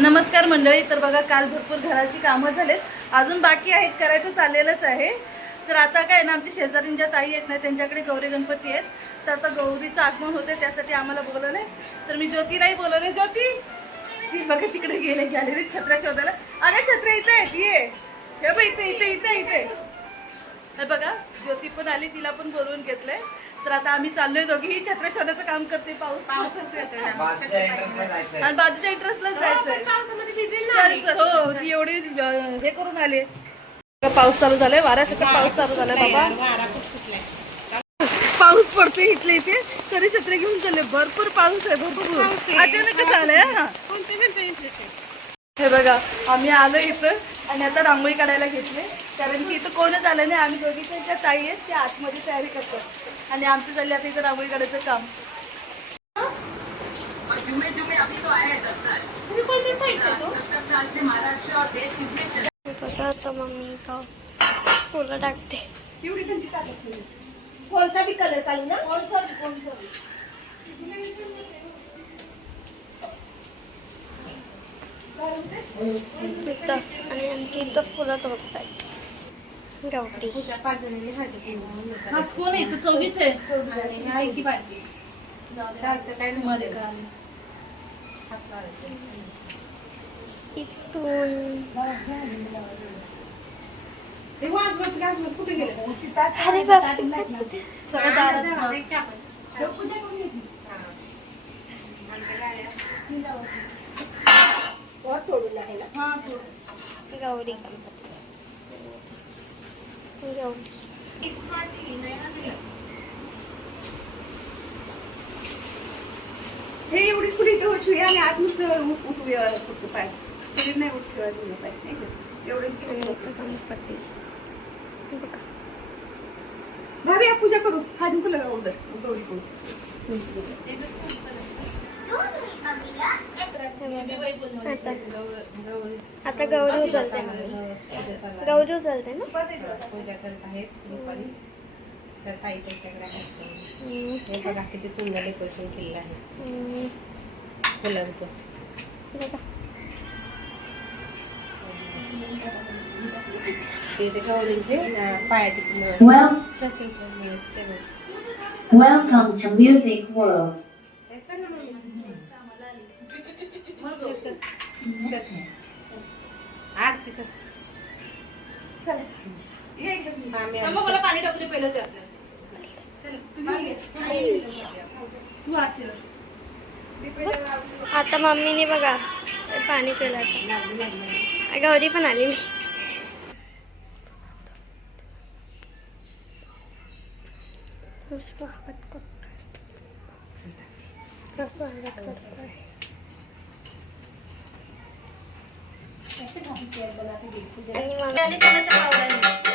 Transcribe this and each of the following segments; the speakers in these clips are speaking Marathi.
नमस्कार मंडळी तर बघा काल भरपूर घराची कामं झालेत. अजून बाकी आहेत करायचं चाललेलंच आहे. तर आता काय ना आमची शेजारीन ज्या ताई आहेत ना त्यांच्याकडे गौरी गणपती आहेत. तर आता गौरीचं आगमन होते त्यासाठी आम्हाला बोलवलं तर मी ज्योतीलाही बोलवले ज्योती ती बघा तिकडे गेले गॅलरीत छत्र्या शोधायला. अरे छत्र्या इथे आहेत ये. हे बघ इथे इथे इथे इथे. हे बघा ज्योती पण आली तिला पण बोलवून घेतलंय. तर आता आम्ही चाललोय दोघी. छत्र्या शोधाचं काम करते पाऊस. पाऊस जायचंय. आणि बाजूच्या इंटरेस्टला जायचंय. चल चल हो ती एवढी हे करून आले. पाऊस चालू झालाय. वाऱ्यासकट पाऊस चालू झालाय बाबा. पाऊस पडतोय इथले इथे. तरी छत्री घेऊन चालले. भरपूर पाऊस आहे भरपूर. अचानक झालंय हा. हे बघा आम्ही आलो इथं. आणि आता रांगोळी काढायला घेतली. कारण की इथं कोणच आलं नाही. आम्ही दोघी त्या ताई आहेत त्या आतमध्ये तयारी करतात. आणि आमचं चालले आता इथं रांगोळी काढायचं काम. आता मम्मी का फुलं टाकते एवढी टाकत कोणता बी कलर काढू ना. कोणचा कोणचा इथं आणि आणखी इथं फुलं तोडताय गवरी आज कोण आहे इथं चौघीच आहे. मध्ये का? इथून. अरे बापरे सगळं दारात हा तू गौरी गौरी हे एवढीच कुठे इथे ठेवूया आणि आत नुसतं उठ- उठूया फक्त पाय. शरीर नाही उठ ठेवायचं पाय नाही का? एवढं बघा. भाभी आप पूजा करू. हा दुःख लगा उधर. गौरी को आता आता गौरी उचलते. गौरी उचलते ना? पूजा करत आहेत दुपारी तर ताई त्यांच्याकडे आहेत. हम्म, हे बघा किती सुंदर डेकोरेशन केलेलं आहे. फुलांचं. welcome to Music World. आरती कर. ये इकडे. आम्ही थांबा, मला पाणी टाकू दे पहिलं त्यात तू आत मम्मीने बघा पाणी केलं आता. गौरी पण स्वागत करतोय. स्वागत करतोय. आणि मम्मी आणि कोणाच्या पावलाने?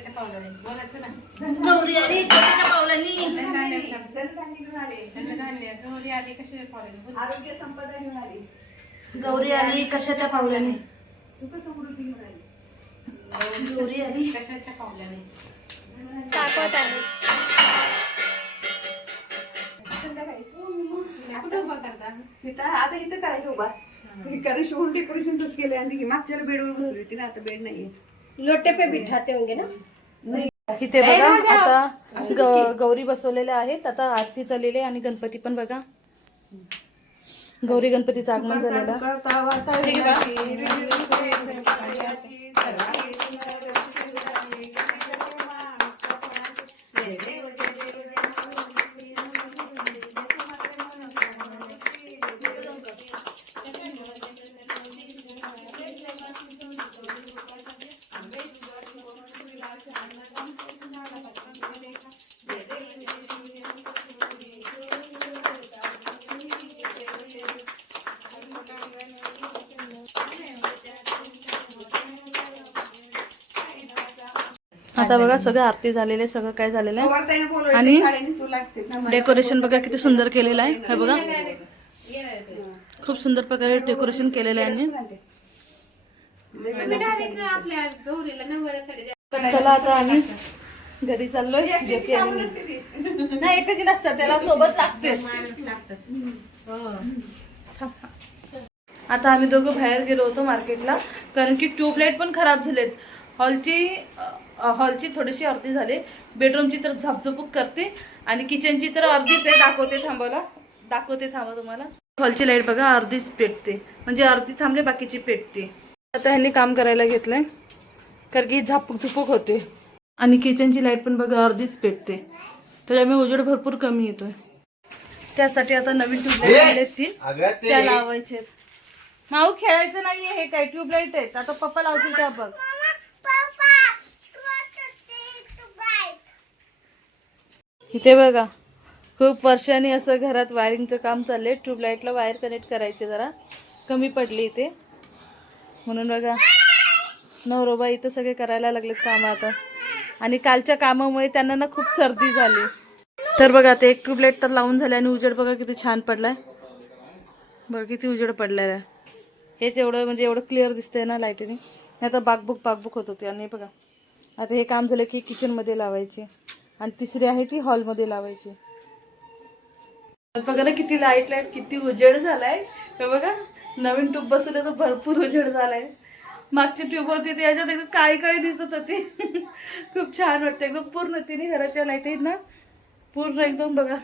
आल्या कशाच्या पावलाने बोलायचं ना. गौरी आली पावलाने? धनधान्य आले. गौरी आली. कशाच्या पावलाने. आरोग्य संपदा घेऊन आली. गौरी आली कशाच्या पावलाने? सुख समृद्धी घेऊन आली. गौरी आली. कशाच्या पावलाने? करता. इथं आता इथं करायचं उभा. कारण शिवून डेकोरेशन तसं केलं आणि मागच्या बेडवर बसली ना आता बेड नाहीये. लोटे पे बिठाते होंगे ना? इथे बघा आता ग- गौरी बसवलेल्या आहेत आता आरती चाललेली आहे आणि गणपती पण बघा. गौरी गणपतीचं आगमन झालेलं आता बघा सगळं आरती झालेलं आहे सगळं काय झालेलं आहे. आणि लागते. डेकोरेशन बघा किती सुंदर केलेलं आहे. हे बघा. खूप सुंदर प्रकारे डेकोरेशन केलेलं आहे चला आता आम्ही घरी चाललोय. नाही एकच नसतात त्याला सोबत लागतेच. आता आम्ही दोघं बाहेर गेलो होतो मार्केटला कारण की ट्यूबलाईट पण खराब झालेत. हॉलची हॉलची थोडीशी अर्धी झाली. बेडरूमची तर झपझपूक करते. आणि किचनची तर अर्धीच आहे. दाखवते थांबायला. दाखवते थांबा तुम्हाला. हॉलची लाइट बघा अर्धीच पेटते. म्हणजे अर्धी थांबले बाकीची पेटते. आता ह्यांनी काम करायला घेतलंय. कारण की झापूक झुपूक होते. आणि किचनची लाइट पण बघा अर्धीच पेटते. त्याच्यामुळे उजेड भरपूर कमी येतोय. त्यासाठी आता नवीन ट्यूबलाईट आणले तीन अगं त्या लावायचे माऊ खेळायचं नाहीये. हे काय ट्यूबलाईट आहेत. आता पप्पा लावतील त्या बघ. इथे बघा खूप वर्षांनी असं घरात वायरिंगचं काम चाललं आहे ट्यूबलाईटला वायर कनेक्ट करायचे जरा. कमी पडली इथे. म्हणून बघा नवरोबा इथं सगळे करायला लागलेत कामं आता. आणि कालच्या कामामुळे त्यांना ना खूप सर्दी झाली. तर बघा ते एक ट्यूबलाईट तर लावून झाले आणि उजेड बघा किती छान पडलाय. बघा किती उजेड पडलेला आहे हेच एवढं म्हणजे एवढं क्लिअर दिसतंय ना लाईटीने आता बागबुक बागबुक होत होती. आणि बघा आता हे काम झालं की किचनमध्ये लावायची. आणि तिसरी आहे ती हॉलमध्ये लावायची. बघा ना किती लाइट लाइट किती उजेड झालाय. हे बघा नवीन ट्यूब बसवले तर भरपूर उजेड झालाय. मागची ट्यूब होती ती याच्यात एकदम काळी काळी दिसत होती. खूप छान वाटतं एकदम पूर्ण तिने घराच्या लाइट आहेत ना. पूर्ण एकदम बघा.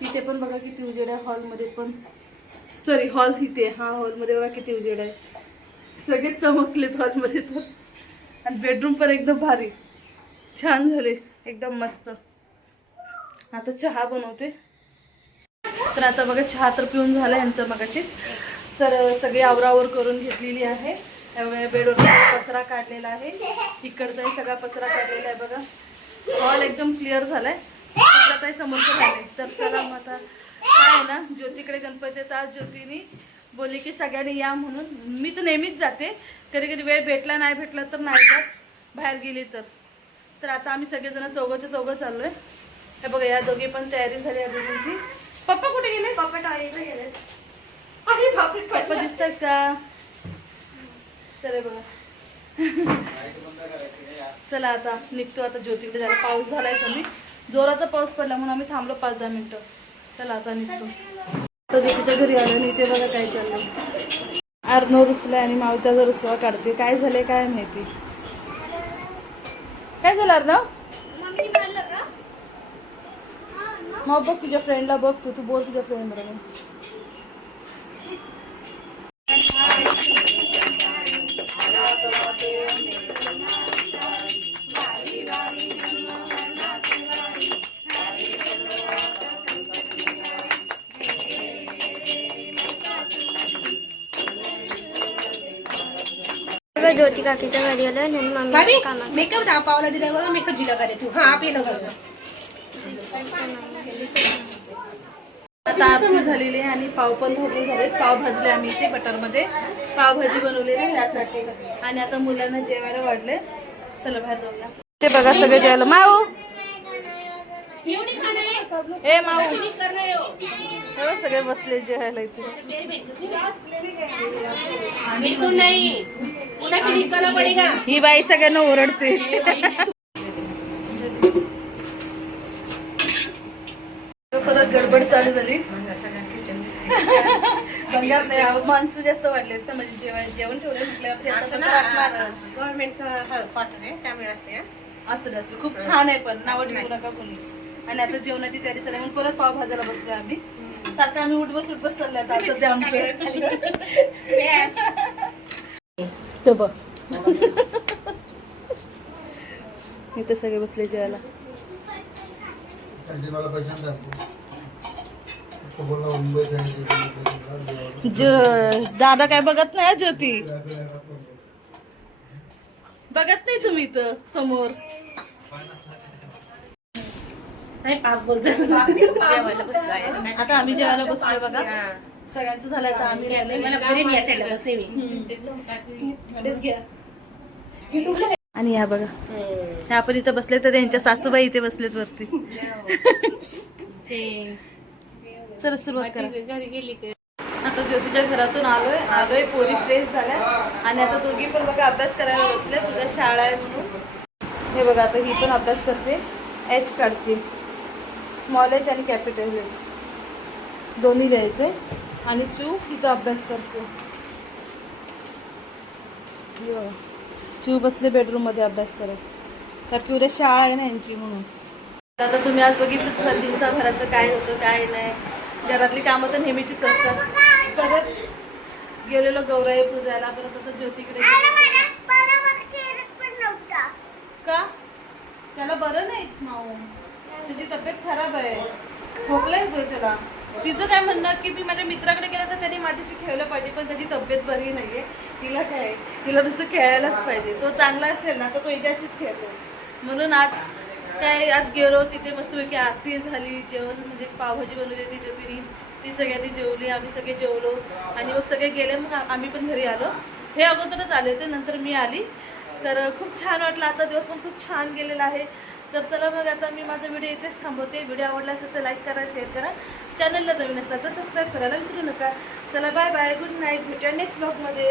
इथे पण बघा किती उजेड आहे हॉलमध्ये पण. सॉरी हॉल इथे. हा हॉलमध्ये बघा किती उजेड आहे. सगळेच चमकलेत हॉलमध्ये तर. आणि बेडरूम पण एकदम भारी. छान झाले. एकदम मस्त. आता चहा बनवते. तर आता बघा चहा तर पिऊन झाला यांचं मगाशी. तर सगळी आवरावर करून घेतलेली आहे. त्यामुळे बेडवर पसरा काढलेला आहे. इकडचाही सगळा पसरा काढलेला आहे बघा. हॉल एकदम क्लिअर झालाय. ताई समोरचं झालंय. तर चला मग आता काय आहे ना ज्योतीकडे गणपती आज ज्योतीने बोलली की सगळ्यांनी या म्हणून. मी तर नेहमीच जाते. कधी कधी वेळ भेटला नाही भेटला तर नाही जात. बाहेर गेली तर. तर आता आम्ही सगळेजण चौघाच्या चौघं चाललोय. हे बघा या दोघी पण तयारी झाली या दोघींची. पप्पा कुठे गेले? पप्पा टॉयलेटला गेले अरे बापरे पप्पा दिसत आहेत का चला बघा. चला आता निघतो आता ज्योतीकडे जायला. पाऊस झालाय कमी. जोराचा पाऊस पडला म्हणून आम्ही थांबलो पाच दहा मिनिटं. चला आता निघतो. आता ज्योतीच्या घरी आलो आणि इथे बघा काय चाललंय. अर्नव रुसलाय आणि मावत्याचा रुसवा काढते. काय झालंय काय माहिती. काय झालं अर्नव मग बघ तुझ्या फ्रेंडला बघ तू तू बोल तुझ्या फ्रेंड बरोबर. काकीच्या घरी आलो आणि मम्मी कामात. मेकअप पावला दिल्यावर मी सब्जीला करे तू हा पेलं कर आता आरती झालेली आहे आणि पाव पण भाजले झाले पाव भाजले आम्ही इथे बटरमध्ये. पावभाजी बनवलेली त्यासाठी आणि आता मुलांना जेवायला वाढले चला बाहेर जाऊया. ते बघा सगळे जेवायला. माऊ! ए माऊ! हे. बघ, सगळे बसले जेवायला इथे. बिलकुल नाही. ही बाई सगळ्यांना ओरडते. परत गडबड चालू झाली. बंगार नाही माणसं जास्त वाढलेत ना म्हणजे जेवण जेवण ठेवलं. गव्हर्नमेंटचं क्वार्टर आहे त्यामुळे असते असू दे असू. खूप छान आहे पण नावं ठेवू नका कोणी. आणि आता जेवणाची तयारी चालली म्हणून परत पाव भाजायला बसलो आम्ही. सारखं आम्ही उठबस उठबस चालले आता सध्या आमचं. तो बघ. इथे सगळे बसले जेवायला. दादा काय बघत नाही हा ज्योती? बघत नाही तुम्ही इथं समोर. नाही पाच बोलतो आता आम्ही जेवायला बसलोय बघा. सगळ्यांचं झालं आता आम्ही राहिलोय. मला बरे मी असायला बसले मी आणि या बघा. ह्या आपण इथं बसले तर त्यांच्या सासूबाई इथे बसलेत वरती. चला सुरुवात करा. गेली आता ज्योतीच्या घरातून आलोय. आलोय पोरी फ्रेश झाल्या. आणि आता दोघी पण बघा अभ्यास करायला बसले तुझ्या शाळा आहे म्हणून. हे बघा आता ही पण अभ्यास करते. एच काढते. स्मॉल एच आणि कॅपिटल एच दोन्ही लिहायचे आणि चू इथं अभ्यास करते. चू बसले बेडरूममध्ये अभ्यास करत. कारण की उद्या शाळा आहे ना यांची म्हणून. आता तुम्ही आज बघितलं सर दिवसाभराचं काय होतं काय नाही. घरातली कामं तर नेहमीचीच असतात. परत गेलेलो गौराई पूजायला परत आता ज्योतीकडे. का? त्याला बरं नाही माऊ. तुझी तब्येत खराब आहे. खोकला येतोय त्याला. तिचं काय म्हणणं की मी माझ्या मित्राकडे गेलं तर त्यांनी माझ्याशी खेळलं पाहिजे पण त्याची तब्येत बरी नाहीये. तिला काय तिला नुसतं खेळायलाच पाहिजे. तो चांगला असेल ना तर तो हिच्याशीच खेळतो. म्हणून आज काय आज गेलो तिथे मस्तपैकी आरती झाली जेवण म्हणजे पावभाजी बनवली होती ज्योतिनी. ती सगळ्यांनी जेवली आम्ही सगळे जेवलो. आणि मग सगळे गेले मग आम्ही पण घरी आलो. हे अगोदरच आले होते नंतर मी आली. तर खूप छान वाटलं. आजचा दिवस पण खूप छान गेलेला आहे. तर चला मग आता मी माझा व्हिडिओ इथेच थांबवते. व्हिडिओ आवडला असेल तर लाईक करा शेअर करा. चॅनलला नवीन असाल तर सबस्क्राईब करायला विसरू नका. चला बाय बाय गुड नाईट भेटूया नेक्स्ट ब्लॉगमध्ये